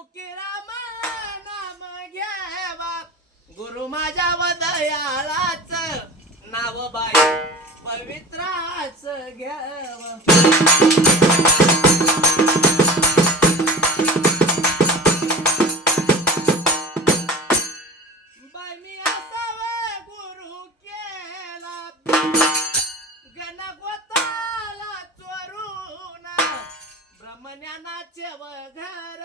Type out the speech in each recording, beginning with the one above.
मुखी रामा गुरु माझ्या वदयालाच नाव बाई पवित्राच बाई मी असाव गुरु केला. गणगोताला चोरून ब्रह्मज्ञानाचे वघर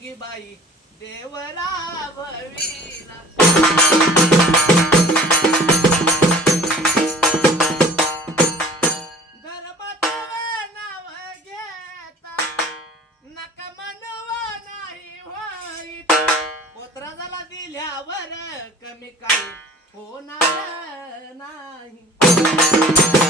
वांगी बाई देवरा झाला दिल्यावर कमी काही होणार नाही.